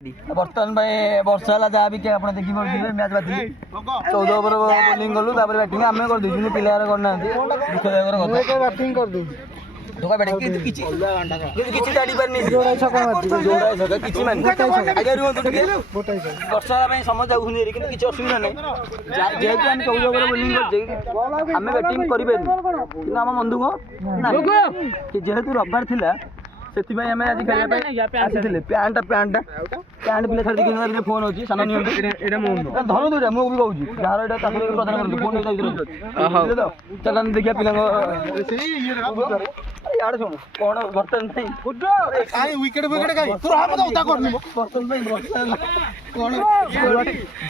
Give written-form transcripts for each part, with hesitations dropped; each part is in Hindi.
बर्तमान वर्षा है जहाँ भी आप देखी पड़े मैच बाजी 14 ओवर बोलिंग कलु बैटिंग आम कर दूसरी पिला करना दुखदायक कथा धोखा बैटिंग किसी दाड़ी पारनी जोड़ा छका किसी वर्षा समझ जाऊँ किसी असुविधा नहीं जेहेतु आम 14 ओवर बोलिंग कर आम बैटिंग करें कि आम बंधुक जेहेतु रविवार थिला से आम आज खेलने पैंटा पिले छाड़ी देखिए फोन अच्छी सान धरु दुटा मुझे भी कहूँ जार यहाँ प्रदान कर फोन तो चल देखिए पिला यार शुणु कौन बर्तन विकेट कौन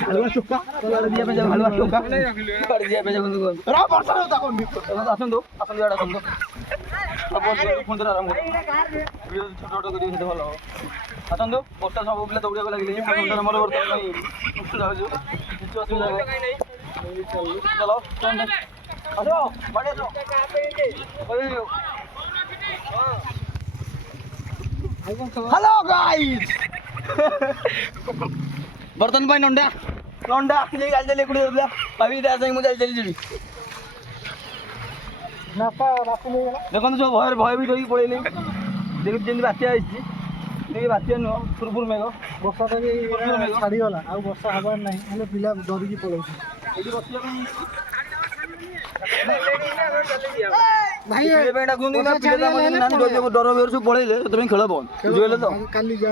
हालुआ चोका हालुआ चोका आसतु आसतु फोन आरंभ छोट छोट कर भल आसतु बर्षा सब पिला दौड़ा लगे मोर बर्तमान किसी असुविधा चलो हेलो गाइस बर्तन भाई नंडा नंडा ले गाल चले कुड़ी दिला भाभी दा संग मुझे चली चली नापा नापु नहीं देखो तो भय भय भी धोई पळेले देखि जेंदी बात्या आइछि देखि बात्या न फुरफुर मेघ वर्षा तो भी छाड़ी गला आ वर्षा हबार नहीं हेले पिला डरी की पळै एडी बसिया भाई बेटा गुंदी ना पिला नानी डर बेर सब पळेले तो खेल बंद बुझिले तो काली जा